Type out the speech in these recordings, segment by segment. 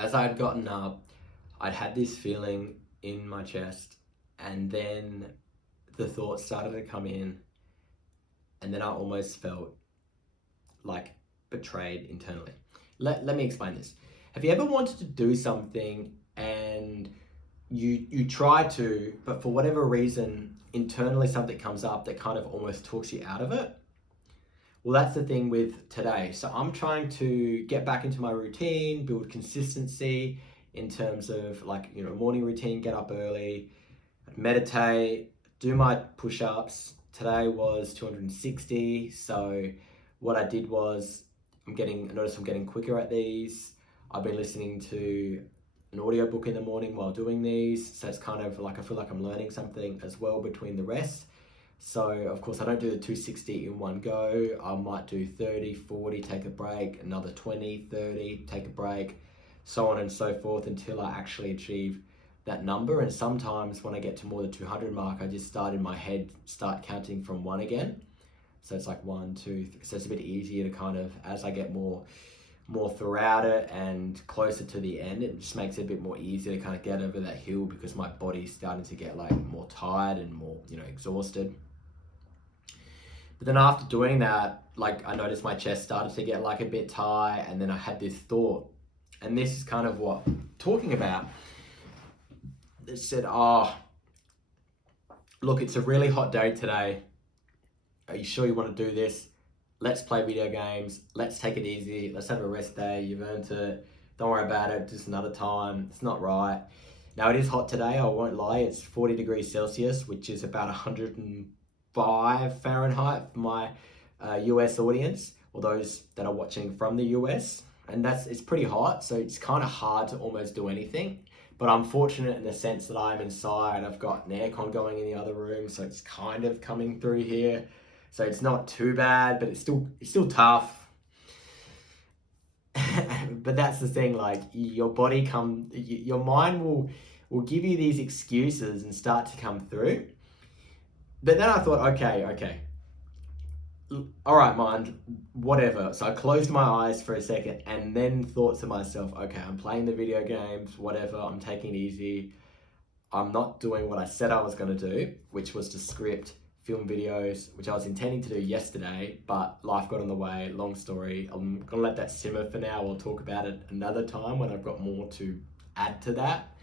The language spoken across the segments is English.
as I'd gotten up, I'd had this feeling in my chest, and then the thoughts started to come in, and then I almost felt like betrayed internally. Let me explain this. Have you ever wanted to do something and you try to, but for whatever reason, internally something comes up that kind of almost talks you out of it? Well, that's the thing with today. So I'm trying to get back into my routine, build consistency in terms of like, morning routine, get up early, meditate, do my push-ups. Today was 260. So what I did was I noticed I'm getting quicker at these. I've been listening to an audiobook in the morning while doing these. So it's kind of like, I feel like I'm learning something as well between the rest. So of course I don't do the 260 in one go. I might do 30, 40, take a break, another 20, 30, take a break, so on and so forth until I actually achieve that number. And sometimes when I get to more than 200 mark, I just start in my head, start counting from one again. So it's like 1, 2, 3. So it's a bit easier to kind of, as I get more throughout it and closer to the end, it just makes it a bit more easier to kind of get over that hill because my body's starting to get like more tired and more, exhausted. But then after doing that, like I noticed my chest started to get like a bit tight, and then I had this thought, and this is kind of what I'm talking about. It said, "Oh, look, it's a really hot day today. Are you sure you want to do this? Let's play video games. Let's take it easy. Let's have a rest day. You've earned it. Don't worry about it. Just another time. It's not right." Now it is hot today. I won't lie. It's 40 degrees Celsius, which is about 105 Fahrenheit for my US audience, or those that are watching from the US. And it's pretty hot, so it's kind of hard to almost do anything. But I'm fortunate in the sense that I'm inside. I've got an aircon going in the other room, so it's kind of coming through here. So it's not too bad, but it's still tough. But that's the thing, like your mind will give you these excuses and start to come through. But then I thought, okay, all right, mind, whatever. So I closed my eyes for a second and then thought to myself, okay, I'm playing the video games, whatever, I'm taking it easy. I'm not doing what I said I was going to do, which was to script film videos, which I was intending to do yesterday, but life got in the way. Long story. I'm going to let that simmer for now. We'll talk about it another time when I've got more to add to that.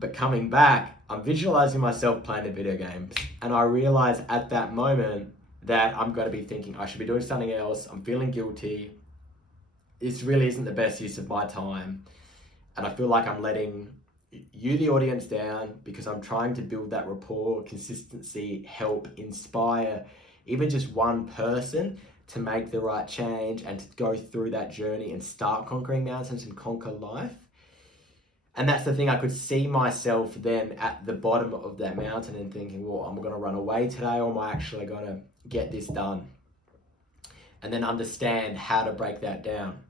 But coming back, I'm visualizing myself playing the video games, and I realize at that moment that I'm going to be thinking I should be doing something else. I'm feeling guilty. This really isn't the best use of my time. And I feel like I'm letting you, the audience, down because I'm trying to build that rapport, consistency, help, inspire even just one person to make the right change and to go through that journey and start conquering mountains and conquer life. And that's the thing, I could see myself then at the bottom of that mountain and thinking, well, I'm going to run away today, or am I actually going to get this done? And then understand how to break that down.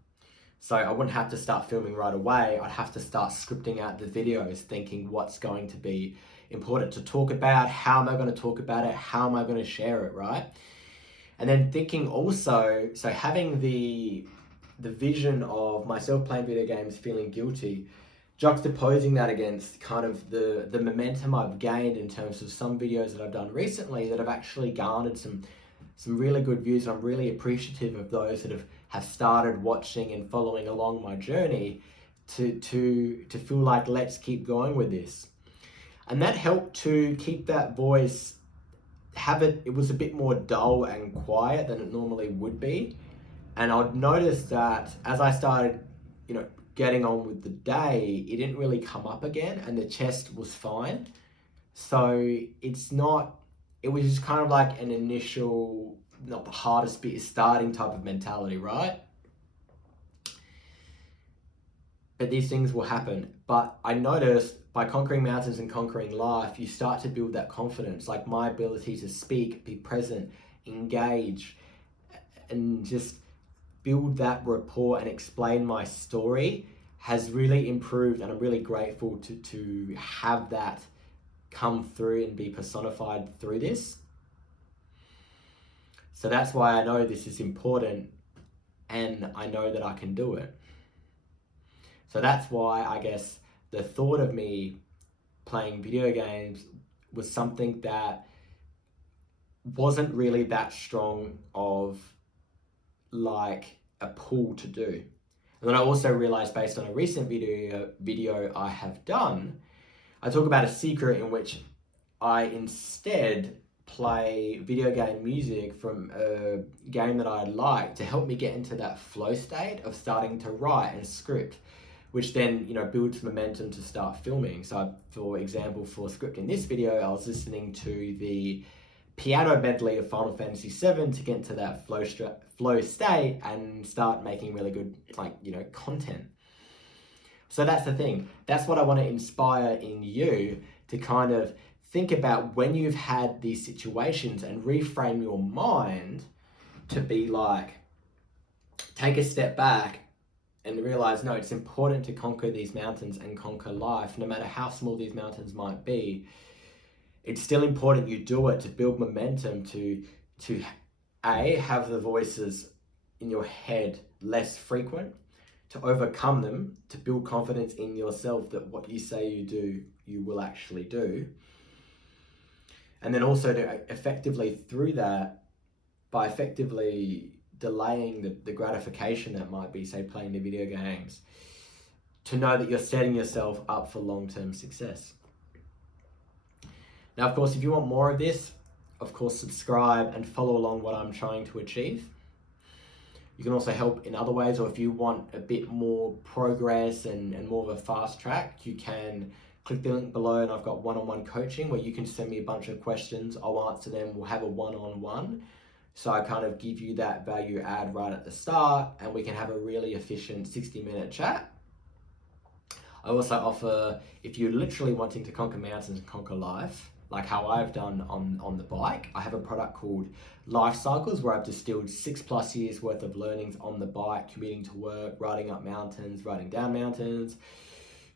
So I wouldn't have to start filming right away. I'd have to start scripting out the videos, thinking what's going to be important to talk about, how am I going to talk about it, how am I going to share it, right? And then thinking also, so having the vision of myself playing video games, feeling guilty, juxtaposing that against kind of the momentum I've gained in terms of some videos that I've done recently that have actually garnered some really good views. And I'm really appreciative of those that have started watching and following along my journey to feel like, let's keep going with this. And that helped to keep that voice, it was a bit more dull and quiet than it normally would be. And I'd noticed that as I started, getting on with the day, it didn't really come up again, and the chest was fine. So it was just kind of like an initial, not the hardest bit, starting type of mentality, right? But these things will happen. But I noticed by conquering mountains and conquering life, you start to build that confidence, like my ability to speak, be present, engage, and just build that rapport and explain my story has really improved. And I'm really grateful to have that come through and be personified through this. So that's why I know this is important, and I know that I can do it. So that's why I guess the thought of me playing video games was something that wasn't really that strong of like a pull to do. And then I also realized, based on a recent video I have done, I talk about a secret in which I instead play video game music from a game that I like to help me get into that flow state of starting to write and script, which then, you know, builds momentum to start filming. So for example, for scripting this video, I was listening to the piano medley of Final Fantasy VII to get into that flow state and start making really good, like, you know, content. So that's the thing. That's what I want to inspire in you, to kind of think about when you've had these situations and reframe your mind to be like, take a step back and realize, no, it's important to conquer these mountains and conquer life, no matter how small these mountains might be. It's still important you do it to build momentum, to A, have the voices in your head less frequent, to overcome them, to build confidence in yourself that what you say you do, you will actually do. And then also to effectively, through that, by effectively delaying the gratification that might be, say, playing the video games, to know that you're setting yourself up for long-term success. Now, of course, if you want more of this, of course, subscribe and follow along what I'm trying to achieve. You can also help in other ways, or if you want a bit more progress and more of a fast track, you can click the link below, and I've got one-on-one coaching where you can send me a bunch of questions. I'll answer them. We'll have a one-on-one. So I kind of give you that value add right at the start, and we can have a really efficient 60-minute chat. I also offer, if you're literally wanting to conquer mountains and conquer life, like how I've done on the bike, I have a product called Life Cycles, where I've distilled 6+ years worth of learnings on the bike, commuting to work, riding up mountains, riding down mountains,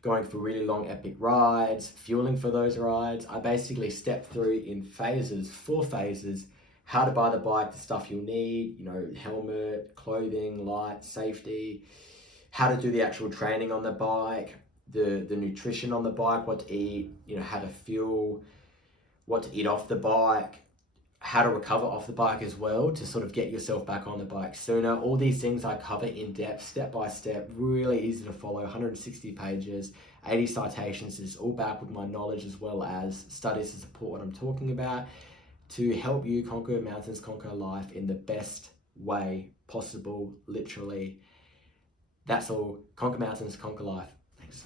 going for really long epic rides, fueling for those rides. I basically step through in phases, 4 phases, how to buy the bike, the stuff you'll need, you know, helmet, clothing, light, safety, how to do the actual training on the bike, the nutrition on the bike, what to eat, you know, how to fuel, what to eat off the bike, how to recover off the bike as well to sort of get yourself back on the bike sooner. All these things I cover in depth, step by step, really easy to follow, 160 pages, 80 citations. It's all backed with my knowledge as well as studies to support what I'm talking about, to help you conquer mountains, conquer life in the best way possible, literally. That's all. Conquer mountains, conquer life. Thanks.